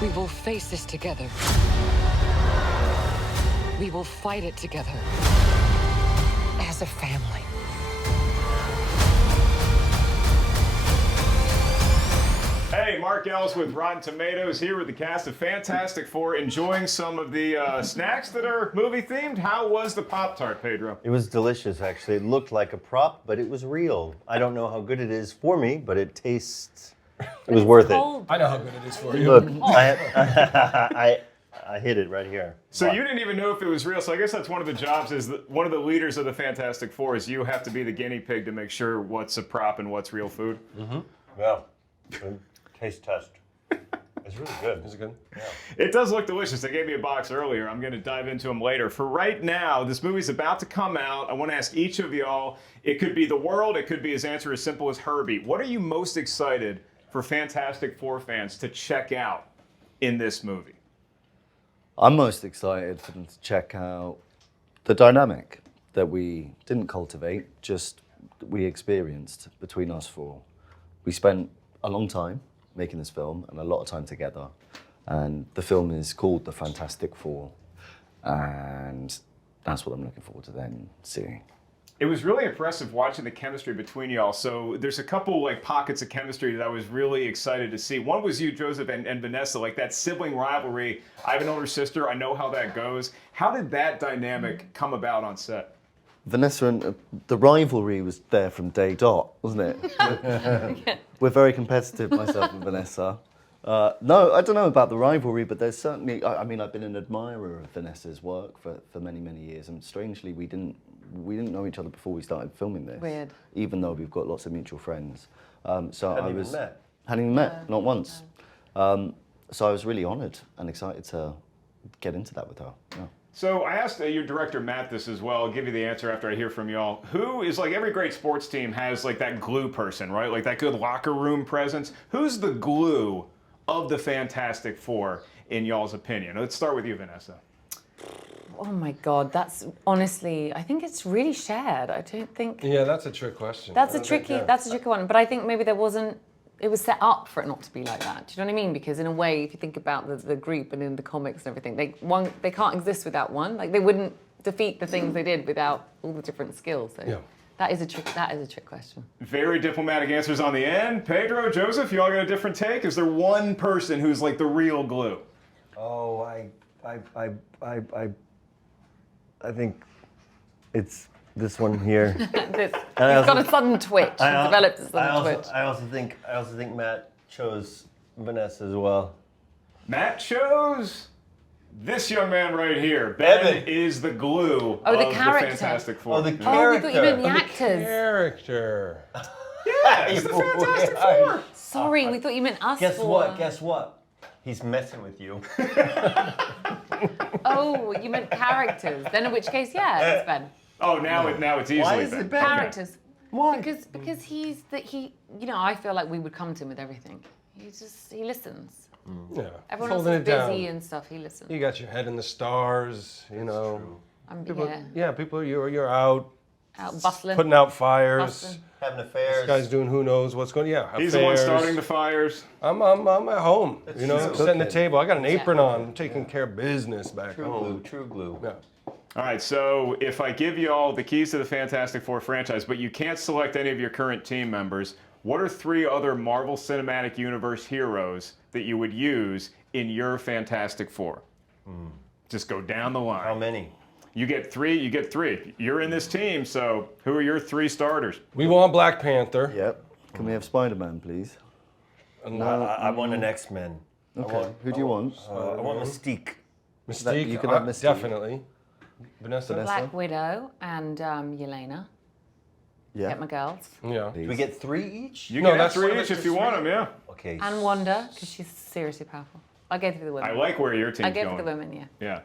We will face this together. We will fight it together. As a family. Hey, Mark Ellis with Rotten Tomatoes here with the cast of Fantastic Four, enjoying some of the snacks that are movie-themed. How was the Pop-Tart, Pedro? It was delicious, actually. It looked like a prop, but it was real. I don't know how good it is for me, but it tastes... It was worth it. I know how good it is for you. Look, I hit it right here. So you didn't even know if it was real, so I guess that's one of the jobs, is that one of the leaders of the Fantastic Four is you have to be the guinea pig to make sure what's a prop and what's real food. Mm-hmm. Yeah. Taste test. It's really good. Is it good? Yeah. It does look delicious. They gave me a box earlier. I'm going to dive into them later. For right now, this movie's about to come out. I want to ask each of y'all, it could be the world, it could be his answer as simple as Herbie. What are you most excited for Fantastic Four fans to check out in this movie? I'm most excited for them to check out the dynamic that we didn't cultivate, just we experienced between us four. We spent a long time making this film and a lot of time together. And the film is called The Fantastic Four. And that's what I'm looking forward to then seeing. It was really impressive watching the chemistry between y'all. So there's a couple like pockets of chemistry that I was really excited to see. One was you, Joseph, and Vanessa, like that sibling rivalry. I have an older sister. I know how that goes. How did that dynamic come about on set? Vanessa and the rivalry was there from day dot, wasn't it? We're very competitive, myself and Vanessa. No, I don't know about the rivalry, but there's certainly, I mean, I've been an admirer of Vanessa's work for many, many years, and strangely, we didn't know each other before we started filming this. Weird. Even though we've got lots of mutual friends. So Hadn't even met. Hadn't even met, not once. So I was really honoured and excited to get into that with her. Yeah. So I asked your director, Matt, this as well. I'll give you the answer after I hear from y'all. Who is, like, every great sports team has, like, that glue person, right? Like, that good locker room presence. Who's the glue of the Fantastic Four, in y'all's opinion? Let's start with you, Vanessa. Oh my God, that's honestly, I think it's really shared. I don't think... Yeah, that's a trick question. That's a tricky one. But I think maybe it was set up for it not to be like that. Do you know what I mean? Because in a way, if you think about the group and in the comics and everything, they can't exist without one. Like they wouldn't defeat the things they did without all the different skills. So yeah. That is a trick question. Very diplomatic answers on the end. Pedro, Joseph, you all got a different take? Is there one person who's like the real glue? Oh, I think it's this one here. He's got a sudden twitch. He's developed a sudden twitch. I also think Matt chose Vanessa as well. Matt chose this young man right here. Ben is the glue of the Fantastic Four. Oh, the character. Oh, we thought you meant the actors. Character. Yeah, it's the Fantastic Four. Sorry, we thought you meant us. Guess what? He's messing with you. Oh, you meant characters. Then in which case, yeah, it's Ben. Oh, now it's easily Why is Ben. it Ben? Characters. Why? Because I feel like we would come to him with everything. He listens. Yeah. Everyone else Holding is it down. busy and stuff. He listens. You got your head in the stars, you know. People, yeah. people, you're out bustling. putting out fires. Bustling. Having affairs. This guy's doing who knows what's going. Yeah, He's affairs. the one starting the fires. I'm at home. You know, true. setting the Okay. table. I got an apron on. I'm taking care of business back True home. glue. True glue. Yeah. All right, so if I give you all the keys to the Fantastic Four franchise, but you can't select any of your current team members, what are 3 other Marvel Cinematic Universe heroes that you would use in your Fantastic Four? Just go down the line. How many? You get 3. You're in this team, so who are your 3 starters? We want Black Panther. Yep. Can we have Spider-Man, please? I want an X-Men. Okay. Who do you want? I want Mystique. Mystique. You can have Mystique. Definitely. Vanessa. Black Widow and Yelena. Yeah. Get my girls. Yeah. Do we get 3 each? You No, can have that's one 3 of each the if you want them, yeah. Okay. And Wanda, because she's seriously powerful. I go for the women. I like where your team's I go going. for the women, yeah. Yeah.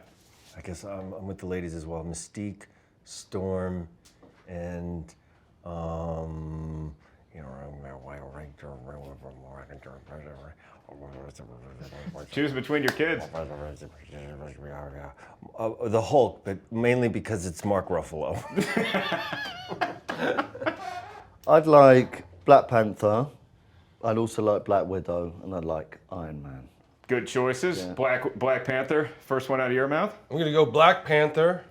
I guess I'm with the ladies as well. Mystique, Storm, and Choose between your kids. The Hulk, but mainly because it's Mark Ruffalo. I'd like Black Panther. I'd also like Black Widow, and I'd like Iron Man. Good choices. Yeah. Black Panther, first one out of your mouth. I'm gonna go Black Panther,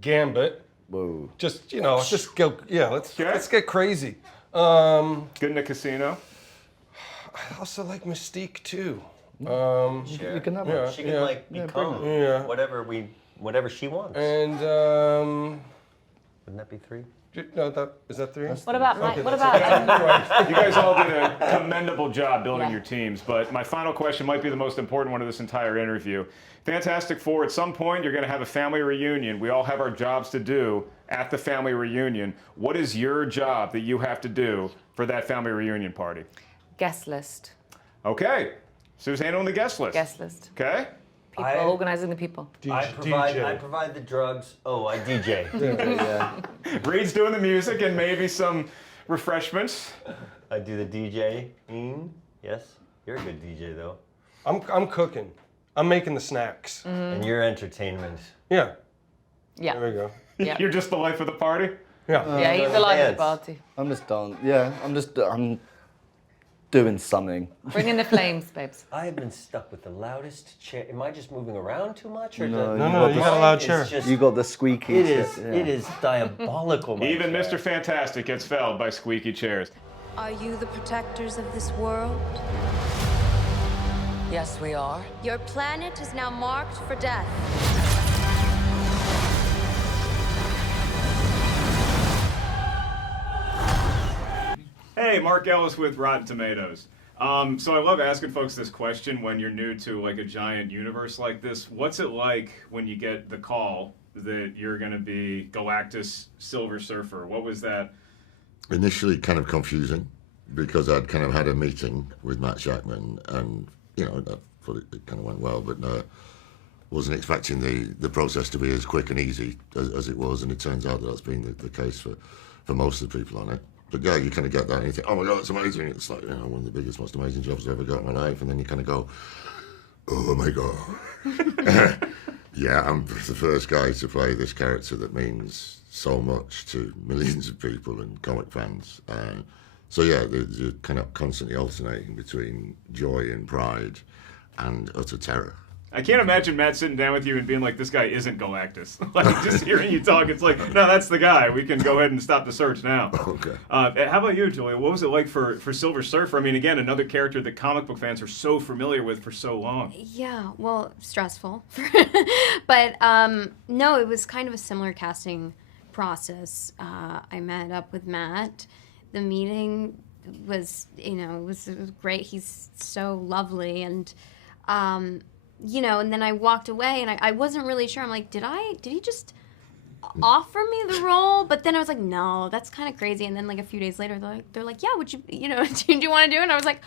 Gambit. Whoa. Just just go. Yeah, let's get crazy. Good in the casino. I also like Mystique too. You can have one. She can become whatever she wants. And wouldn't that be 3? no, is that 3? What about Mike? Okay, What about? You guys all did a commendable job building your teams, but my final question might be the most important one of this entire interview. Fantastic Four, at some point you're going to have a family reunion. We all have our jobs to do at the family reunion. What is your job that you have to do for that family reunion party? Guest list. Okay. Sue's handling the guest list. Guest list. Okay. People organizing the people. I provide the drugs. Oh, I DJ. Reed's doing the music and maybe some refreshments. I do the DJ. Yes, you're a good DJ though. I'm cooking. I'm making the snacks. And you're entertainment. Yeah. Yeah. There we go. Yeah. You're just the life of the party? Yeah. Yeah, he's the life of the dance. party. I'm just done. Yeah, I'm doing something. Bring in the flames, babes. I have been stuck with the loudest chair. Am I just moving around too much? Or No, No, you got a loud chair. You got the squeaky. It is. shit, yeah. It is diabolical. my Even chair. Mr. Fantastic gets felled by squeaky chairs. Are you the protectors of this world? Yes, we are. Your planet is now marked for death. Hey, Mark Ellis with Rotten Tomatoes. So I love asking folks this question when you're new to like a giant universe like this. What's it like when you get the call that you're going to be Galactus Silver Surfer? What was that? Initially kind of confusing because I'd kind of had a meeting with Matt Shackman and, I thought it kind of went well, but wasn't expecting the process to be as quick and easy as it was, and it turns out that that's been the case for most of the people on it. But yeah, you kind of get that and you think, oh my God, that's amazing. It's like, one of the biggest, most amazing jobs I've ever got in my life. And then you kind of go, oh my God. Yeah, I'm the first guy to play this character that means so much to millions of people and comic fans. So yeah, you're kind of constantly alternating between joy and pride and utter terror. I can't imagine Matt sitting down with you and being like, this guy isn't Galactus. Like, just hearing you talk, it's like, no, that's the guy. We can go ahead and stop the search now. Okay. How about you, Julia? What was it like for Silver Surfer? I mean, again, another character that comic book fans are so familiar with for so long. Yeah, well, stressful. But no, it was kind of a similar casting process. I met up with Matt. The meeting was, it was great. He's so lovely. And, and then I walked away and I wasn't really sure. I'm like, did he just offer me the role? But then I was like, no, that's kind of crazy. And then like a few days later, they're like, yeah, would you, do you want to do it? And I was like,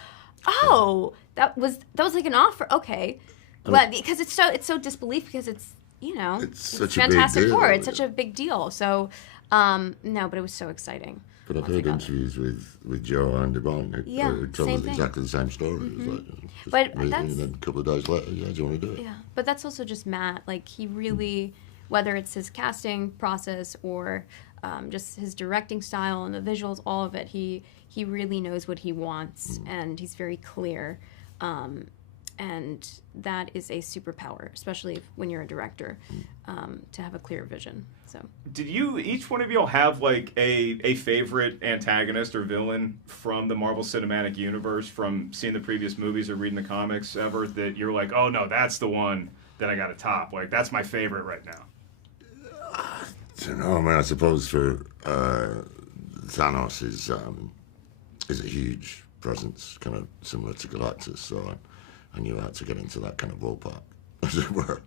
oh, that was like an offer. Okay. Well, because it's so disbelief because it's such a big Fantastic deal. Four. It's such a big deal. So, no, but it was so exciting. But I've heard interviews with Joe and Ebon who tell same us thing. exactly the same story. Mm-hmm. It was But meeting, that's- and then a couple of days later, yeah, do you want to do it? Yeah, but that's also just Matt. Like he really, whether it's his casting process or just his directing style and the visuals, all of it, he really knows what he wants, and he's very clear. And that is a superpower, especially when you're a director, to have a clear vision. So, Did each one of you have like a favorite antagonist or villain from the Marvel Cinematic Universe, from seeing the previous movies or reading the comics ever, that you're like, oh no, that's the one that I got to top. Like that's my favorite right now. I don't know, man. I suppose for Thanos is a huge presence, kind of similar to Galactus. So I knew I had to get into that kind of ballpark, as it were.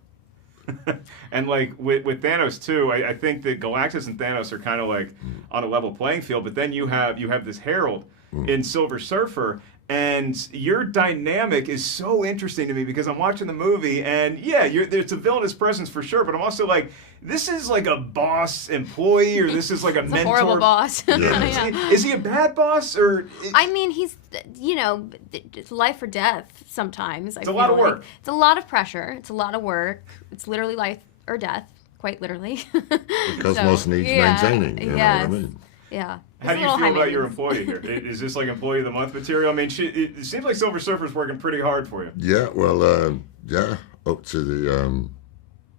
And like with Thanos too, I think that Galactus and Thanos are kind of like on a level playing field. But then you have this Herald in Silver Surfer, and your dynamic is so interesting to me because I'm watching the movie, and yeah, it's a villainous presence for sure. But I'm also like, this is like a boss employee, or this is like a it's mentor. a horrible boss. Yeah. Is he a bad boss, or? I mean, he's, it's life or death sometimes. It's a lot of work. It's a lot of pressure. It's a lot of work. It's literally life or death, quite literally. The cosmos needs maintaining, you know what I mean? Yeah. How do you feel about your employee here? Is this like employee of the month material? I mean, it seems like Silver Surfer's working pretty hard for you. Yeah, well, up to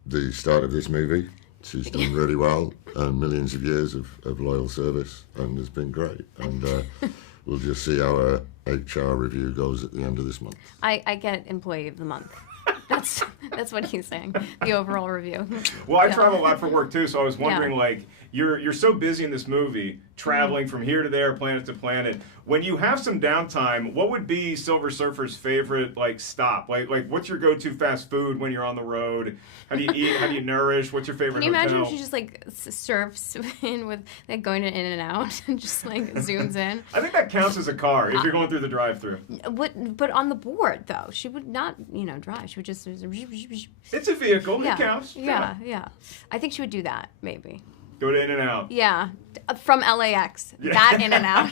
the start of this movie, she's done really well, and millions of years of loyal service, and it's been great. And we'll just see how our HR review goes at the end of this month. I get employee of the month. That's what he's saying. The overall review. Well, I travel a lot for work too, so I was wondering, like, you're so busy in this movie, traveling from here to there, planet to planet. When you have some downtime, what would be Silver Surfer's favorite stop? Like what's your go-to fast food when you're on the road? How do you eat? How do you nourish? What's your favorite Can you hotel? imagine if she just surfs in with going to In-N-Out and just zooms in? I think that counts as a car if you're going through the drive-through. But on the board though, she would not drive. She would just. It's a vehicle. Yeah. It counts. Yeah. I think she would do that maybe. Go to In-N-Out. Yeah, from LAX. Yeah. That In-N-Out.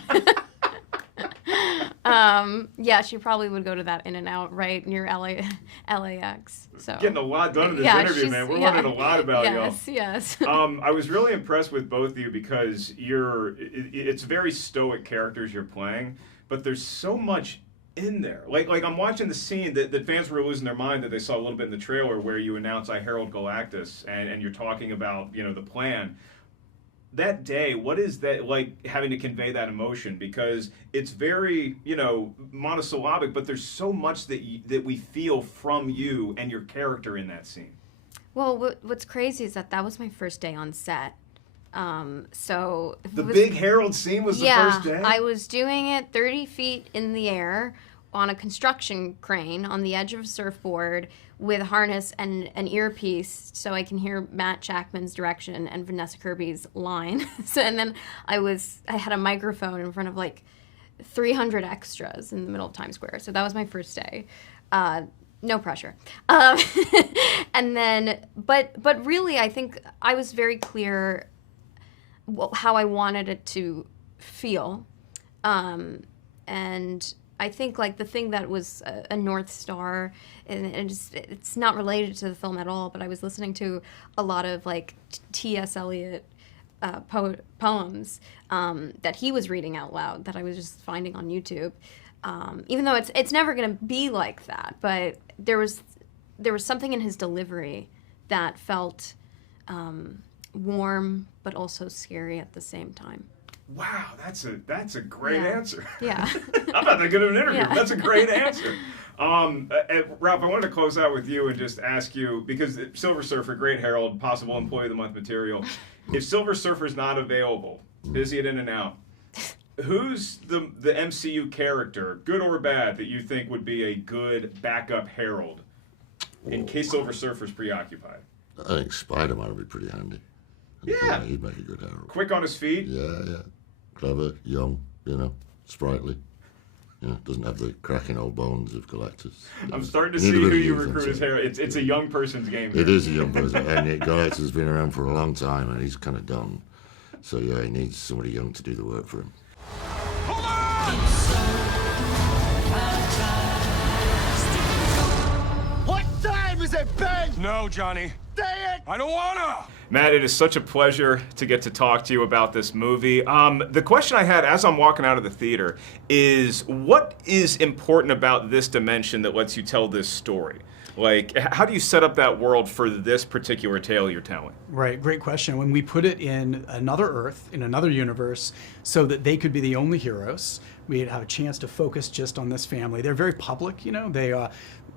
She probably would go to that In-N-Out right near LAX. So getting a lot done in this interview, man. We're learning a lot about y'all. Yes. I was really impressed with both of you because it's very stoic characters you're playing, but there's so much in there. Like I'm watching the scene that fans were losing their mind that they saw a little bit in the trailer where you announce I herald Galactus and you're talking about the plan. That day, what is that like having to convey that emotion? Because it's very, monosyllabic, but there's so much that we feel from you and your character in that scene. Well, what's crazy is that was my first day on set. So the big Herald scene was the first day? I was doing it 30 feet in the air on a construction crane on the edge of a surfboard with a harness and an earpiece so I can hear Matt Jackman's direction and Vanessa Kirby's line. And then I had a microphone in front of 300 extras in the middle of Times Square. So that was my first day. No pressure. And then, but really, I think I was very clear how I wanted it to feel. And I think the thing that was a North Star, and it's not related to the film at all, but I was listening to a lot of T.S. Eliot poems that he was reading out loud that I was just finding on YouTube. Even though it's never going to be like that, but there was something in his delivery that felt warm but also scary at the same time. Wow, that's a great answer. Yeah. I'm not that good of an interview. Yeah. That's a great answer. Ralph, I wanted to close out with you and just ask you, because Silver Surfer, great herald, possible employee of the month material. If Silver Surfer's not available, busy at In-N-Out, who's the MCU character, good or bad, that you think would be a good backup herald in case Silver Surfer's preoccupied? I think Spider-Man would be pretty handy. Yeah. He'd make a good herald. Quick on his feet? Yeah. Clever, young, sprightly. Doesn't have the cracking old bones of Galactus. I'm starting to see who you recruit as herald. It's a young person's game. It is a young person. And Galactus has been around for a long time, and he's kind of done. So, he needs somebody young to do the work for him. What time is it, Ben? No, Johnny. Say it! I don't wanna! Matt, it is such a pleasure to get to talk to you about this movie. The question I had as I'm walking out of the theater is, what is important about this dimension that lets you tell this story? How do you set up that world for this particular tale you're telling? Right, great question. When we put it in another Earth, in another universe, so that they could be the only heroes, we'd have a chance to focus just on this family. They're very public, They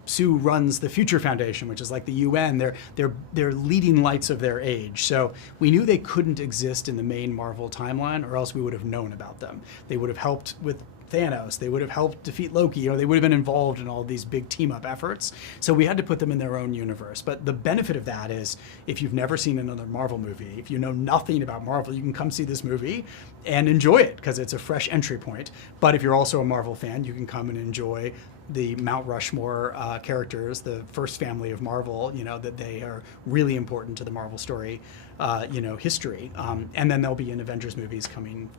Sue runs the Future Foundation, which is like the UN. They're leading lights of their age. So we knew they couldn't exist in the main Marvel timeline, or else we would have known about them. They would have helped with Thanos. They would have helped defeat Loki. They would have been involved in all these big team-up efforts. So we had to put them in their own universe. But the benefit of that is, if you've never seen another Marvel movie, if you know nothing about Marvel, you can come see this movie and enjoy it because it's a fresh entry point. But if you're also a Marvel fan, you can come and enjoy the Mount Rushmore characters, the first family of Marvel, that they are really important to the Marvel story, history. And then there'll be in Avengers movies coming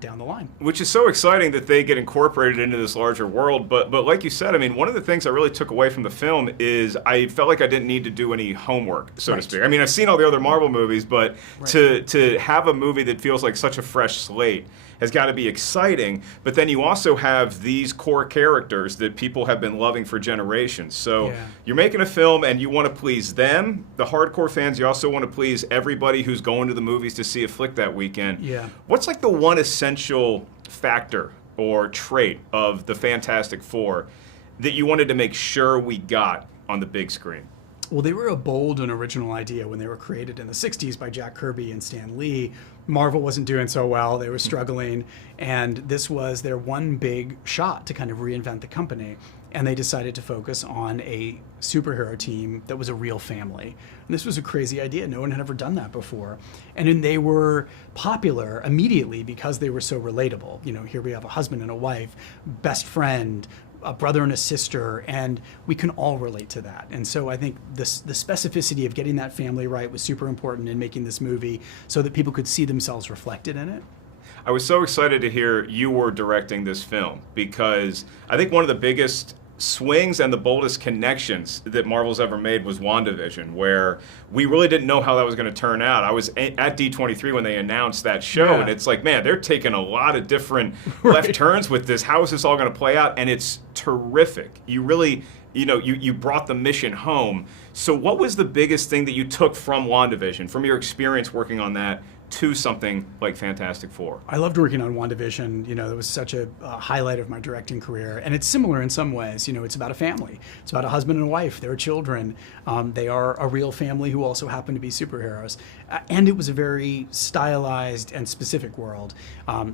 down the line. Which is so exciting that they get incorporated into this larger world. But like you said, I mean, one of the things I really took away from the film is I felt like I didn't need to do any homework, so to speak. I mean, I've seen all the other Marvel movies, but to have a movie that feels like such a fresh slate has got to be exciting. But then you also have these core characters that people have been loving for generations. So you're making a film and you want to please them, the hardcore fans. You also want to please everybody who's going to the movies to see a flick that weekend. Yeah. What's like the one essential factor or trait of the Fantastic Four that you wanted to make sure we got on the big screen? Well, they were a bold and original idea when they were created in the 60s by Jack Kirby and Stan Lee. Marvel wasn't doing so well. They were struggling. And this was their one big shot to kind of reinvent the company. And they decided to focus on a superhero team that was a real family. And this was a crazy idea. No one had ever done that before. And then they were popular immediately because they were so relatable. You know, here we have a husband and a wife, best friend, a brother and a sister, and we can all relate to that. And so I think the specificity of getting that family right was super important in making this movie so that people could see themselves reflected in it. I was so excited to hear you were directing this film because I think one of the biggest swings and the boldest connections that Marvel's ever made was WandaVision, where we really didn't know how that was going to turn out. I was at D23 when they announced that show, and it's like, man, they're taking a lot of different left turns with this. How is this all going to play out? And it's terrific. You really, you brought the mission home. So what was the biggest thing that you took from WandaVision, from your experience working on that, to something like Fantastic Four? I loved working on WandaVision. You know, it was such a highlight of my directing career. And it's similar in some ways. You know, it's about a family. It's about a husband and a wife. There are children. They are a real family who also happen to be superheroes. And it was a very stylized and specific world.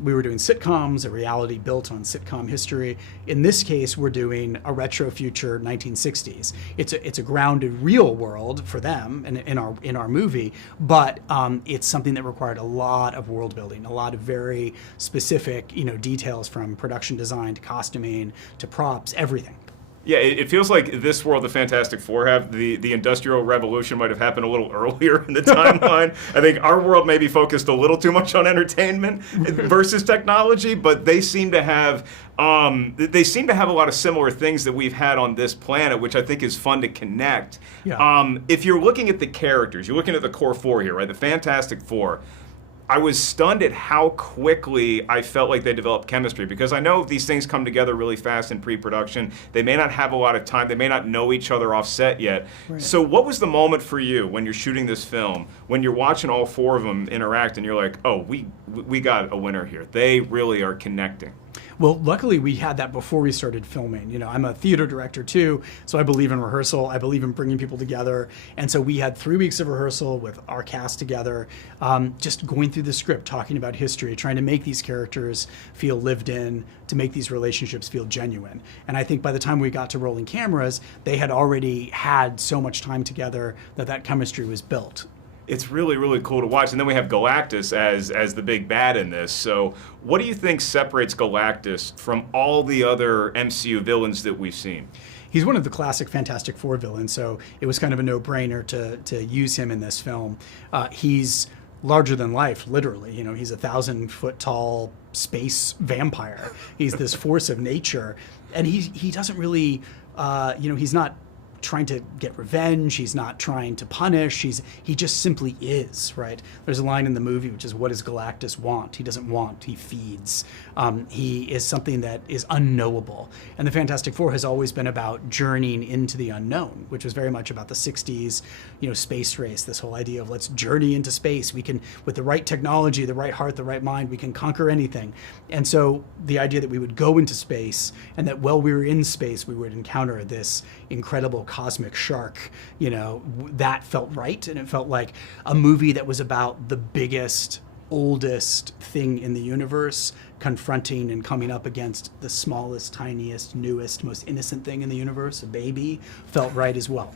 We were doing sitcoms, a reality built on sitcom history. In this case, we're doing a retro future 1960s. It's a grounded real world for them in our movie, but it's something that requires a lot of world building, a lot of very specific, details from production design to costuming to props, everything. Yeah, it feels like this world the Fantastic Four have, the Industrial Revolution might have happened a little earlier in the timeline. I think our world maybe focused a little too much on entertainment versus technology, but they seem to have a lot of similar things that we've had on this planet, which I think is fun to connect. Yeah. If you're looking at the characters, you're looking at the core four here, right? The Fantastic Four. I was stunned at how quickly I felt like they developed chemistry, because I know these things come together really fast in pre-production. They may not have a lot of time. They may not know each other off set yet. Right. So what was the moment for you when you're shooting this film, when you're watching all four of them interact and you're like, oh, we got a winner here. They really are connecting. Well, luckily we had that before we started filming. I'm a theater director too, so I believe in rehearsal. I believe in bringing people together. And so we had 3 weeks of rehearsal with our cast together, just going through the script, talking about history, trying to make these characters feel lived in, to make these relationships feel genuine. And I think by the time we got to rolling cameras, they had already had so much time together that chemistry was built. It's really, really cool to watch. And then we have Galactus as the big bad in this. So what do you think separates Galactus from all the other MCU villains that we've seen? He's one of the classic Fantastic Four villains, so it was kind of a no-brainer to use him in this film. He's larger than life, literally. He's a 1,000-foot tall space vampire. He's this force of nature. And he doesn't really, he's not trying to get revenge. He's not trying to punish. He just simply is, right? There's a line in the movie which is, what does Galactus want? He doesn't want, he feeds. He is something that is unknowable. And the Fantastic Four has always been about journeying into the unknown, which was very much about the 60s, space race, this whole idea of let's journey into space. We can, with the right technology, the right heart, the right mind, we can conquer anything. And so the idea that we would go into space and that while we were in space, we would encounter this incredible cosmic shark, that felt right. And it felt like a movie that was about the biggest, oldest thing in the universe confronting and coming up against the smallest, tiniest, newest, most innocent thing in the universe, a baby, felt right as well.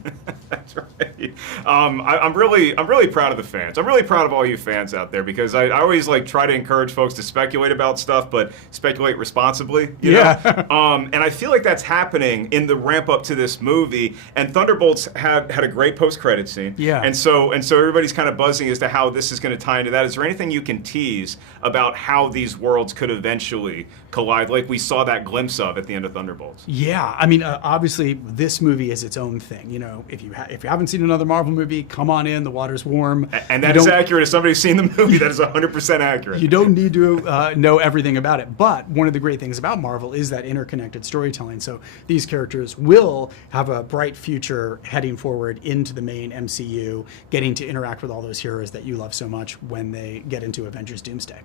That's right. I'm really proud of the fans. I'm really proud of all you fans out there, because I always like try to encourage folks to speculate about stuff, but speculate responsibly. You know? And I feel like that's happening in the ramp up to this movie. And Thunderbolts had a great post-credit scene. Yeah. And so everybody's kind of buzzing as to how this is going to tie into that. Is there anything you can tease about how these worlds could eventually collide, like we saw that glimpse of at the end of Thunderbolts? Yeah, I mean, obviously, this movie is its own thing. You know, if you haven't seen another Marvel movie, come on in. The water's warm. And that is accurate. As somebody who's seen the movie, that is 100% accurate. You don't need to know everything about it. But one of the great things about Marvel is that interconnected storytelling. So these characters will have a bright future heading forward into the main MCU, getting to interact with all those heroes that you love so much when they get into Avengers Doomsday.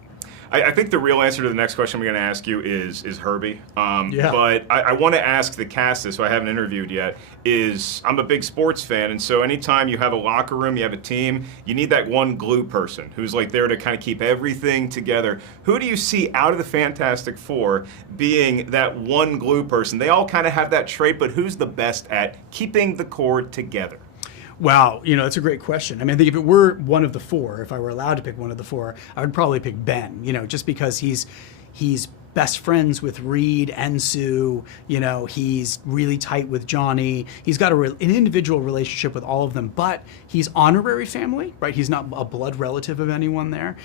I think the real answer to the next question I'm going to ask you is Herbie. Yeah. But I want to ask the cast this, who I haven't interviewed yet, I'm a big sports fan, and so anytime you have a locker room, you have a team, you need that one glue person who's like there to kind of keep everything together. Who do you see out of the Fantastic Four being that one glue person? They all kind of have that trait, but who's the best at keeping the core together? Wow, that's a great question. I mean, I think if it were one of the four, if I were allowed to pick one of the four, I would probably pick Ben, just because he's best friends with Reed and Sue. He's really tight with Johnny. He's got an individual relationship with all of them, but he's honorary family, right? He's not a blood relative of anyone there.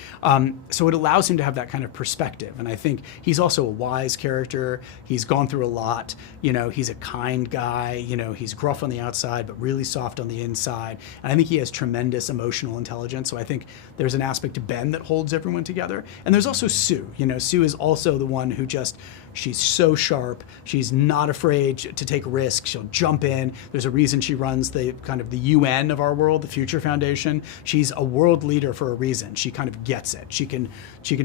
So it allows him to have that kind of perspective. And I think he's also a wise character. He's gone through a lot. He's a kind guy. He's gruff on the outside, but really soft on the inside. And I think he has tremendous emotional intelligence. So I think there's an aspect to Ben that holds everyone together. And there's also Sue. Sue is also the one who she's so sharp. She's not afraid to take risks. She'll jump in. There's a reason she runs the kind of the UN of our world, the Future Foundation. She's a world leader for a reason. She kind of gets it. She can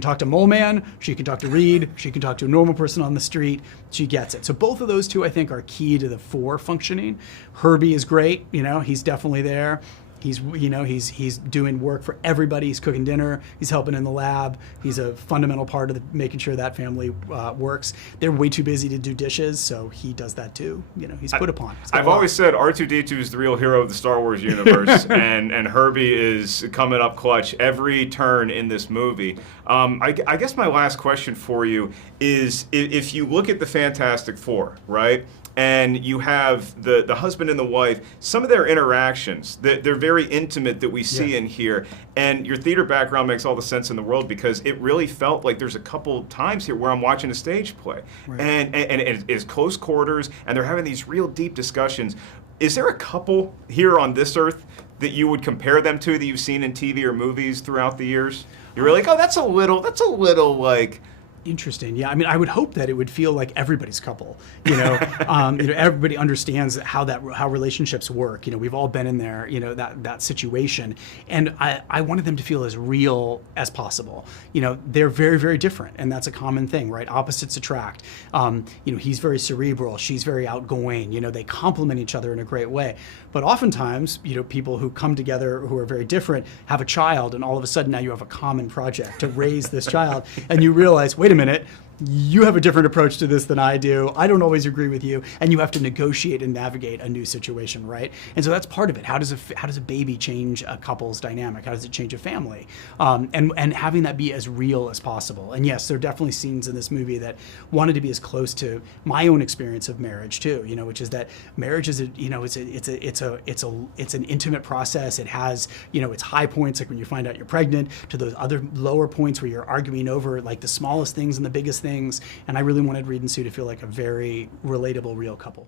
talk to Mole Man. She can talk to Reed. She can talk to a normal person on the street. She gets it. So both of those two, I think, are key to the four functioning. Herbie is great. He's definitely there. He's doing work for everybody. He's cooking dinner. He's helping in the lab. He's a fundamental part of making sure that family works. They're way too busy to do dishes, so he does that too. He's put upon. I've always said R2-D2 is the real hero of the Star Wars universe, and Herbie is coming up clutch every turn in this movie. I guess my last question for you is, if you look at the Fantastic Four, right? And you have the husband and the wife, some of their interactions, they're very intimate that we see in here. And your theater background makes all the sense in the world, because it really felt like there's a couple times here where I'm watching a stage play. Right. And it's close quarters, and they're having these real deep discussions. Is there a couple here on this earth that you would compare them to that you've seen in TV or movies throughout the years? You're like, oh, that's a little like... Interesting. Yeah, I mean, I would hope that it would feel like everybody's couple. Everybody understands how relationships work. We've all been in there. That situation, and I wanted them to feel as real as possible. They're very, very different, and that's a common thing, right? Opposites attract. He's very cerebral. She's very outgoing. They complement each other in a great way. But oftentimes, people who come together who are very different have a child, and all of a sudden now you have a common project to raise this child, and you realize, wait a minute, you have a different approach to this than I do. I don't always agree with you, and you have to negotiate and navigate a new situation, right? And so that's part of it. How does a baby change a couple's dynamic? How does it change a family? And having that be as real as possible. And yes, there are definitely scenes in this movie that wanted to be as close to my own experience of marriage too. Which is that marriage is it's an intimate process. It has its high points, like when you find out you're pregnant, to those other lower points where you're arguing over like the smallest things and the biggest things. And I really wanted Reed and Sue to feel like a very relatable, real couple.